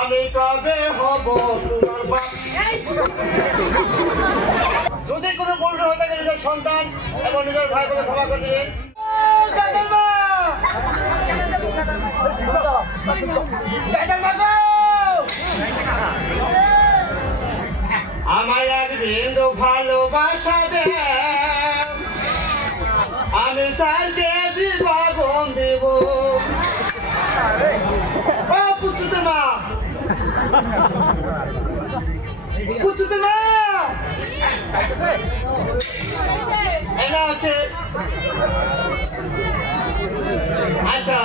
আমি কবে হব তোমার বাপ। যদি কোনো ভুল হয়ে থাকে নিজের সন্তান এবং নিজের ভাই বোনকে ক্ষমা করে দিবেন। আমায় এক বিন্দু ভালোবাসা দে, আমি 4 কেজি বাগুন দেব। পুচুতে মা, পুচুতে মা এনা আছে। আচ্ছা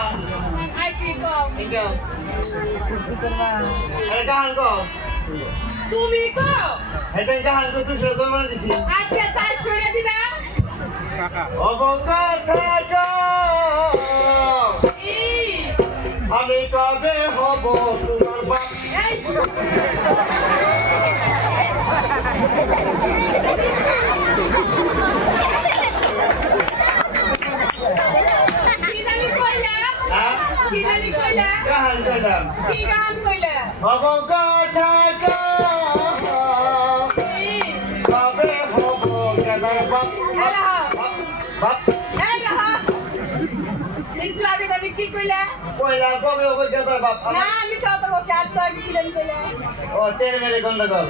গান কো তুমি কো এটা গান কো তুই সেটা জমা দিছি আজকে তাই ছড়ে দিবা অবঙ্গা থাকো আমি কবে হব তোমার বাপ। কি জানি কইলা কি জানি কইলা গান কইলাম কি গান কইলা অবঙ্গা থাকো কবে হব তোমার বাপ। বাপ এই রাহা একটু আগে জানি কি কইলা কইলা কবে হব তোমার বাপ। না আমি কত ওকে আর তো আগে কি জানি কইলা ও তেরে মেরে গন্ডগোল।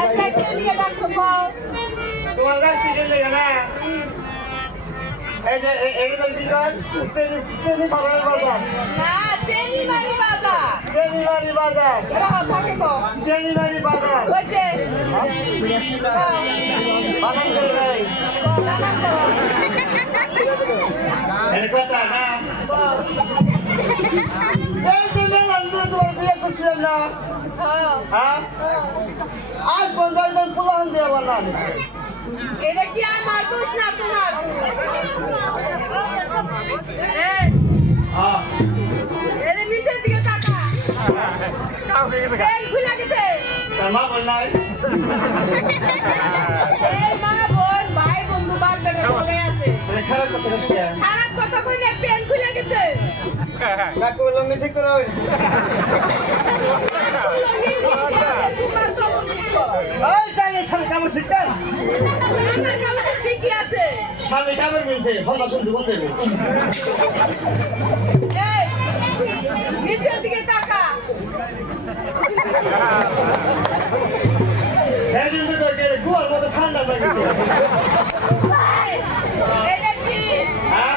আজকে কে লিয়ে ডাকছো তোমার রাশি গেলে না এই যে এটা কি কাজ সেনি বাজার বাজার না তেরি মারি বাবা সেনি বাড়ি বাজার রাহা থাকে গো সেনি বাড়ি বাজার ওইতে বানান করে ভাই বানান করো এটা কথা না এই যে মেলান তোমার বিয়ে করছিলাম না হ্যাঁ আজ বন্ধ একজন পুলান দিয়ে না এটা কি আমার দোষ না তোমার এই হ্যাঁ এলে নিচের দিকে তাকা এই খুলে গেছে তার মা বল নাই এই মা বোন ভাই বন্ধু বান্ধব সবাই আছে খারাপ কথা কইছ কে খারাপ কথা কই না পেন খুলে গেছে কাকু লঙ্গি ঠিক করো তোমার তো ওই যাই শালি কামড় ঠিক কর আমার কাছে ঠিকই আছে শালি কামড় মিলছে ফোনটা শুনতে বলতে হবে এই নিচের দিকে তাকা এই দিন তো কে গুয়ার মতো ঠান্ডা লাগে এটা কি হ্যাঁ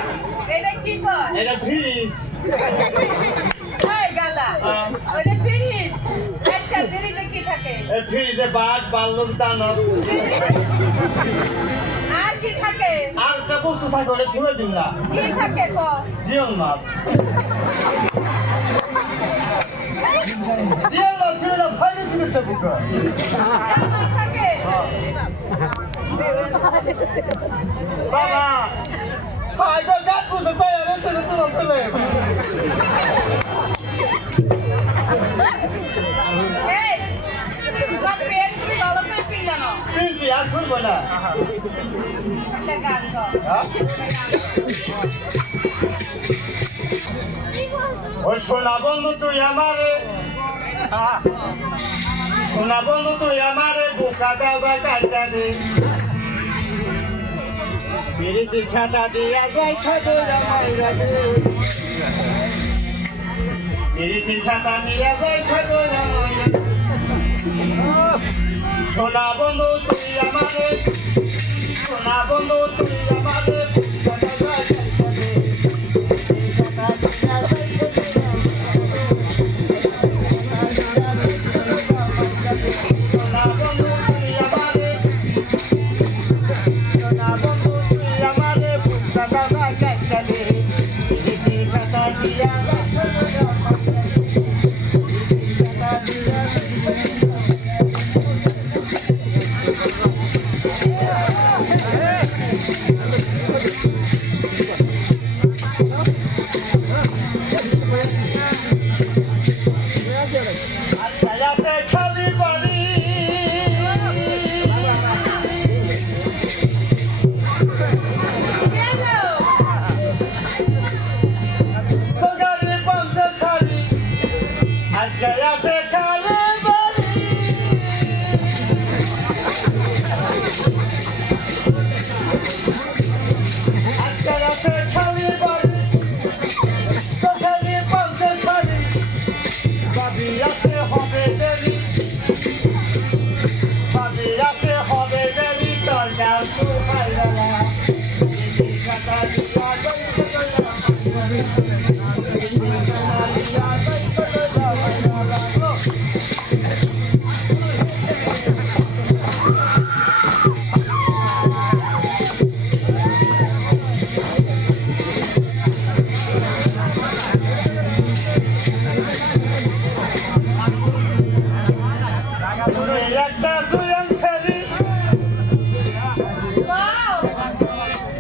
এটা কি কর এটা ফ্রিজ এই গাদা ওটা ফিরিস একটা ফিরিতে কি থাকে এই ফ্রিজে বাঘ বাল্লুক দানব আর কি থাকে আর একটা বস্তু থাকে ওটা ছুঁড়ে দিন না কি থাকে ক জিয়ল মাছ জিয়ল মাছ ছুঁড়ে দাও ফাইনে ছুঁড়ে দেবো আমার থাকে বাবা হাই গো গাট বুঝে সাই আরে শুনে তো বলে এই তোর পেন কি ভালো করে পিলানো পিনছি আর খুলবো না একটা গান কর হ্যাঁ ও সোনা বন্ধু তুই আমারে সোনা বন্ধু তুই আমারে বুকা দাও দা কাটা দে পিরিতি খাতা দিয়া যাই খাদো রামাইরা দে পিরিতি খাতা দিয়া যাই খাদো রামাইরা সোনা বন্ধু তুই আমারে সোনা বন্ধু তুই আমারে বুকা দাও দা কাটা দে খাতা দিয়া যাই সোনা বন্ধু তুই আমারে সোনা বন্ধু তুই আমারে বুকা দাও দা কাটা দে পিরিতি খাতা দিয়া যাই খাদো রামাইরা কেন আজকে আছে খালি বাড়ি আজকে আছে খালি বাড়ি তোখানি পালছে শাড়ি বাবিয়াতে হবে দেরি বাবিয়াতে হবে দেরি তোর গাছ তো পাইলা কাটা দিয়া একটা জুয়ান ছেলে Wow!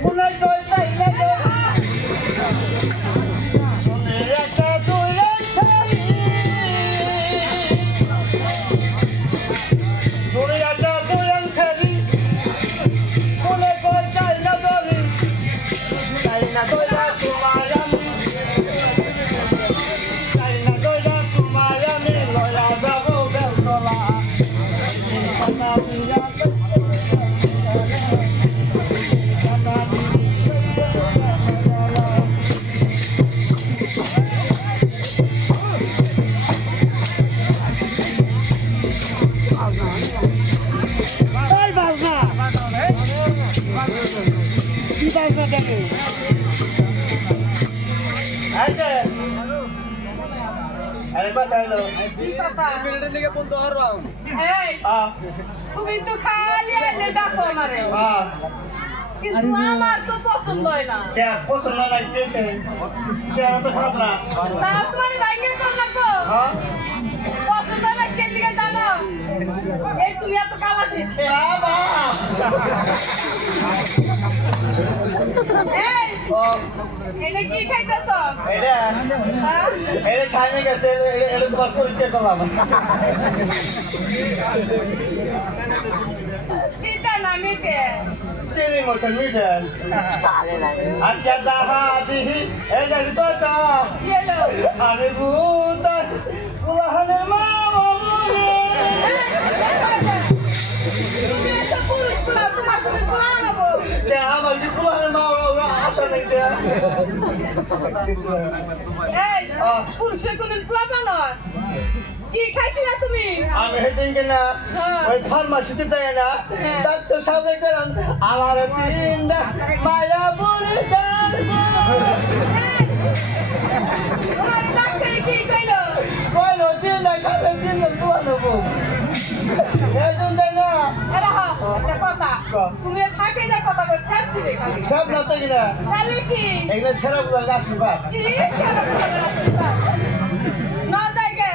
মনে কই তাই না মনে একটা জুয়ান ছেলে মনে একটা জুয়ান ছেলে মনে কই তাই না দরি তাই না কইরা তোমার আমি তাই না কইরা তোমার আমি লয়া যাবো বেলতলা কথা দিয়া এই বাজনা কি বাজনা দেখে আইছে আরে কথা হলো কি কথা? এই, তুমি তো খালি এনে ডাকো আমারে। কিন্তু আমার তো পছন্দ হয় না। কে পছন্দ লাগতেছে কে তো খারাপ না তাও তোমার ভাগ্যে কর লাগবো। হ্যাঁ পছন্দ না কে দিকে জানো? এই তুমি এত কালা দিচ্ছে। বাবা এই, ও এটা কি খাইতেছ? এটা হ্যাঁ? এটা খাইনি গেছে এটা তোমার পরিচয় করলাম দিতে না মিঠে। চিনি মতন মিঠে আজকে যাহা দিহি এই জানি তো কি হলো? আমি ভূত পুরানের মা তুমি এত পুরুষ তোলা, তোমার তুমি পোলা নেবো। আমার কি পুরানের মা আশা নেই এই, পুরুষের কোনো পোলা নয়। কি খাইছিলা তুমি? আমি সেদিন কিনা ওই ফার্মাসিতে যাই না ডাক্তার সামনে গেলাম আমার তিনটা মায়া বলে তোমার ডাক্তারে কি কইলো? কইলো তিনটা খালে তিনটা তোলা নেবো এই জন্য তাই না এরা একটা কথা, তুমি ফাঁকে যা কথা কই ছাপ দিবে খালি। সব না তো কিনা তাহলে কি? এগুলো ছেড়া বুঝার আশীর্বাদ ঠিক আছে, না যাইগে।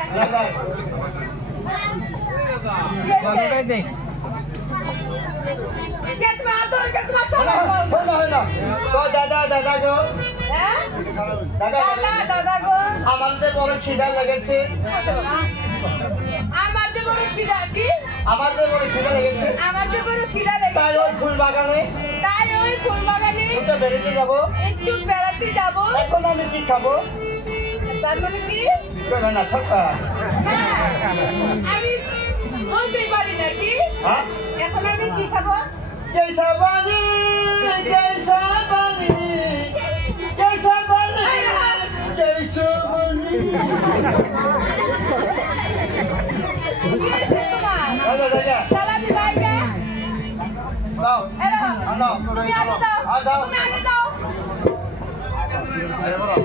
কে তুমি আদর কে তোমার সবাই বলবো। দাদা দাদা গো হ্যাঁ? দাদা দাদা গো। আমার যে বড় খিদা লেগেছে আমার যে বড় খিদা কি? আমার যে বড় খিদা লেগেছে আমার যে বড় খিদা তাই লেগেছে। ওই ফুল বাগানে তাই ওই ফুল বাগানে ফুলটা বেরিয়ে যাবো একটু বেড়াতে যাবো। এখন আমি কি খাবো তার মানে কি? কেন না ঠকা হ্যাঁ, আমি বলতেই পারি না কি? হ্যাঁ এখন আমি কি খাবো? कैसा बनी कैसा बनी कैसा बनी कैसा बनी কি হয়েছে তোমার? দাদা দাদা সালামি ভাইয়া। দাও এরা, দাও তুমি আগে দাও। দাও তুমি আগে দাও। আরে বলো